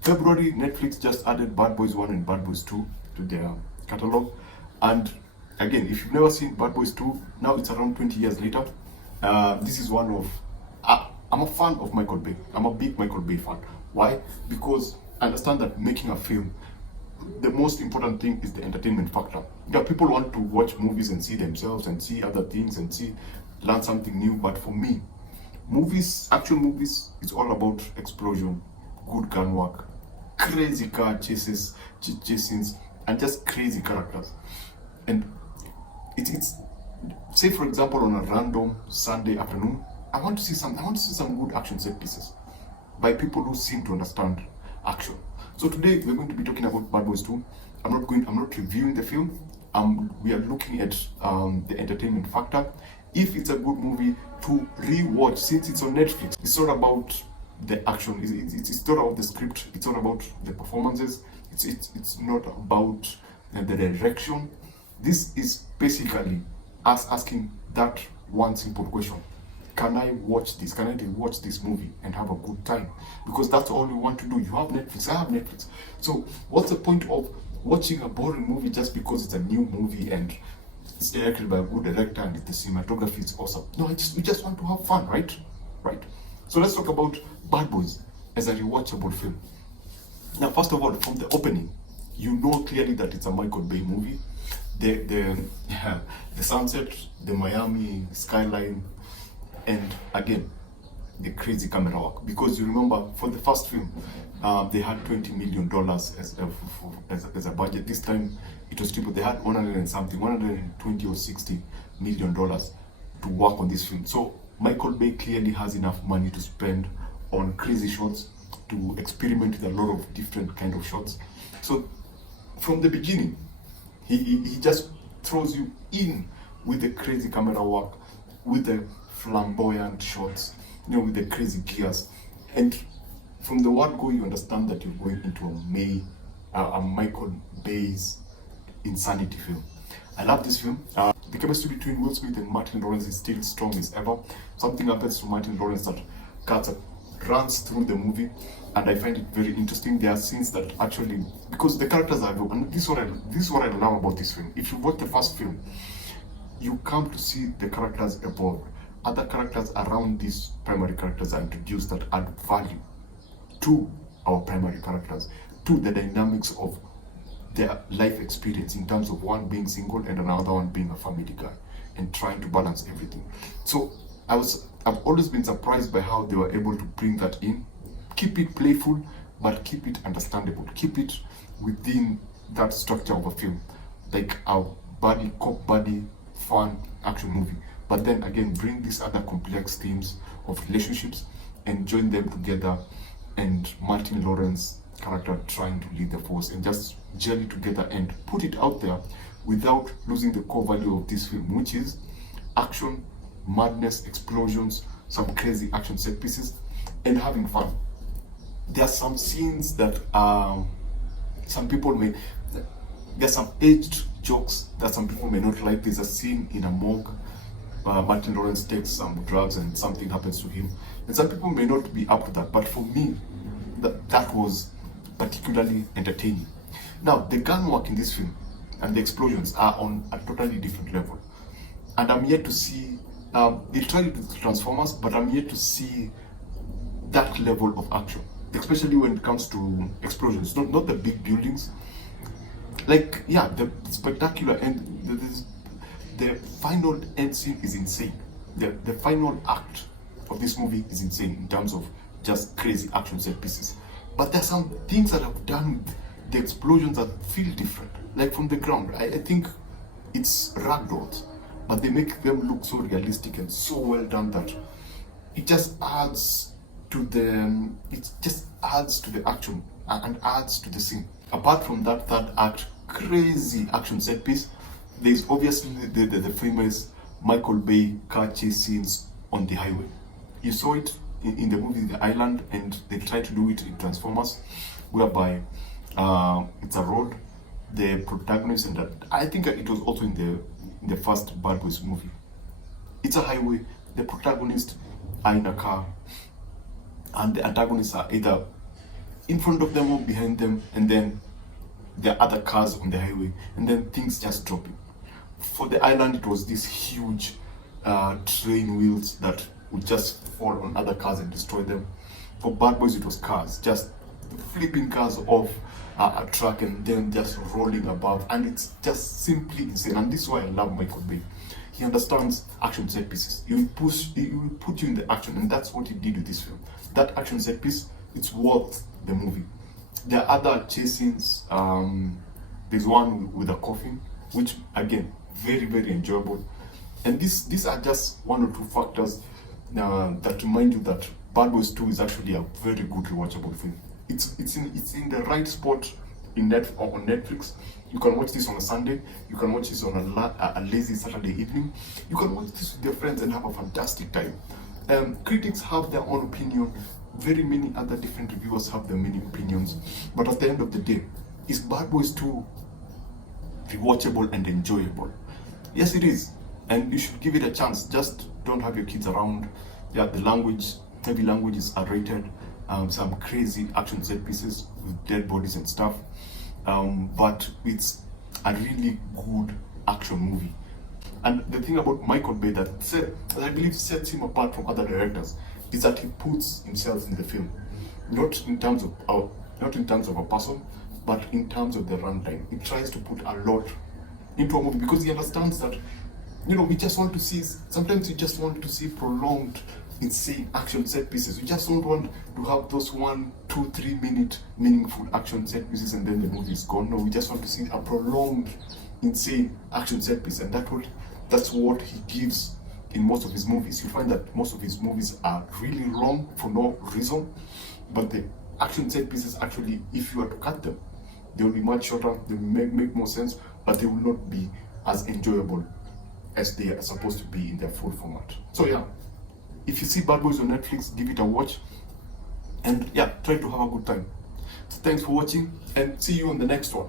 February, Netflix just added Bad Boys 1 and Bad Boys 2 to their catalog. And again, if you've never seen Bad Boys 2, now it's around 20 years later. This is one of... I'm a fan of Michael Bay. I'm a big Michael Bay fan. Why? Because I understand that making a film, the most important thing is the entertainment factor. Yeah, people want to watch movies and see themselves and see other things and learn something new. But for me, action movies, it's all about explosion, good gun work, crazy car chases, chasings, and just crazy characters. And it's say for example on a random Sunday afternoon, I want to see some good action set pieces by people who seem to understand action. So today we're going to be talking about Bad Boys 2. I'm not reviewing the film. We are looking at the entertainment factor. If it's a good movie to rewatch, since it's on Netflix, it's not about the action. It's not about the script. It's not about the performances. It's not about the direction. This is basically us asking that one simple question: can I watch this? Can I watch this movie and have a good time? Because that's all we want to do. You have Netflix, I have Netflix. So what's the point of watching a boring movie just because it's a new movie and it's directed by a good director and the cinematography is awesome? No, we just want to have fun, right? Right. So let's talk about Bad Boys as a rewatchable film. Now, first of all, from the opening, you know clearly that it's a Michael Bay movie. The sunset, the Miami skyline, and again, the crazy camera work. Because you remember, for the first film, they had $20 million as a budget. This time, it was triple. They had 120 or 60 million dollars to work on this film. So Michael Bay clearly has enough money to spend on crazy shots, to experiment with a lot of different kind of shots. So from the beginning, he just throws you in with the crazy camera work, with the flamboyant shots, with the crazy gears. And from the word go, you understand that you're going into a Michael Bay's insanity film. I love this film. The chemistry between Will Smith and Martin Lawrence is still strong as ever. Something happens to Martin Lawrence that runs through the movie, and I find it very interesting. There are scenes that actually, because the characters are, and this is what I love about this film. If you watch the first film, you come to see the characters evolve. Other characters around these primary characters are introduced that add value to our primary characters, to the dynamics of their life experience in terms of one being single and another one being a family guy and trying to balance everything. So I've always been surprised by how they were able to bring that in, keep it playful, but keep it understandable, keep it within that structure of a film, like a cop buddy, fun action movie. But then again, bring these other complex themes of relationships and join them together, and Martin Lawrence character trying to lead the force and just gel it together and put it out there without losing the core value of this film, which is action, madness, explosions, some crazy action set pieces, and having fun. There are some scenes that there's some aged jokes that some people may not like. There's a scene in a morgue. Martin Lawrence takes some drugs and something happens to him. And some people may not be up to that, but for me, that was particularly entertaining. Now, the gun work in this film and the explosions are on a totally different level. And I'm yet to see, they tried it with Transformers, but I'm yet to see that level of action, especially when it comes to explosions, not the big buildings. Like, yeah, the spectacular end, the final end scene is insane. The final act of this movie is insane in terms of just crazy action set pieces. But there's some things that I've done with the explosions that feel different. Like from the ground, I think it's ragdolls, but they make them look so realistic and so well done that it just adds to the action and adds to the scene. Apart from that third act, crazy action set piece, there's obviously the famous Michael Bay car chase scenes on the highway. You saw it in the movie The Island, and they tried to do it in Transformers, whereby it's a road. The protagonist, and that, I think it was also in the first Bad Boys movie. It's a highway. The protagonists are in a car, and the antagonists are either in front of them or behind them, and then there are other cars on the highway, and then things just dropping. For the island, it was these huge train wheels that would just fall on other cars and destroy them. For Bad Boys, it was cars, just flipping cars off a truck and then just rolling above, and it's just simply insane. And this is why I love Michael Bay. He understands action set pieces. He will put you in the action, and that's what he did with this film. That action set piece, it's worth the movie. There are other chase scenes. There's one with a coffin, which again, very, very enjoyable. And these are just one or two factors that remind you that Bad Boys 2 is actually a very good rewatchable film. It's in the right spot on Netflix. You can watch this on a Sunday. You can watch this on a lazy Saturday evening. You can watch this with your friends and have a fantastic time. Critics have their own opinion. Very many other different reviewers have their many opinions. But at the end of the day, is Bad Boys 2 rewatchable and enjoyable? Yes, it is. And you should give it a chance. Just don't have your kids around. Yeah, the heavy languages are rated. Some crazy action set pieces with dead bodies and stuff. But it's a really good action movie. And the thing about Michael Bay that I believe sets him apart from other directors is that he puts himself in the film, not in terms of a person, but in terms of the runtime. He tries to put a lot into a movie because he understands that, we just want to see. Sometimes we just want to see prolonged, insane action set pieces. We just don't want to have those 1, 2, 3 minute meaningful action set pieces and then the movie is gone. No, we just want to see a prolonged, insane action set piece, and that's what he gives in most of his movies. You find that most of his movies are really long for no reason, but the action set pieces actually, if you were to cut them, they will be much shorter. They will make more sense, but they will not be as enjoyable as they are supposed to be in their full format. So yeah, if you see Bad Boys on Netflix, give it a watch, and yeah, try to have a good time. So thanks for watching, and see you on the next one.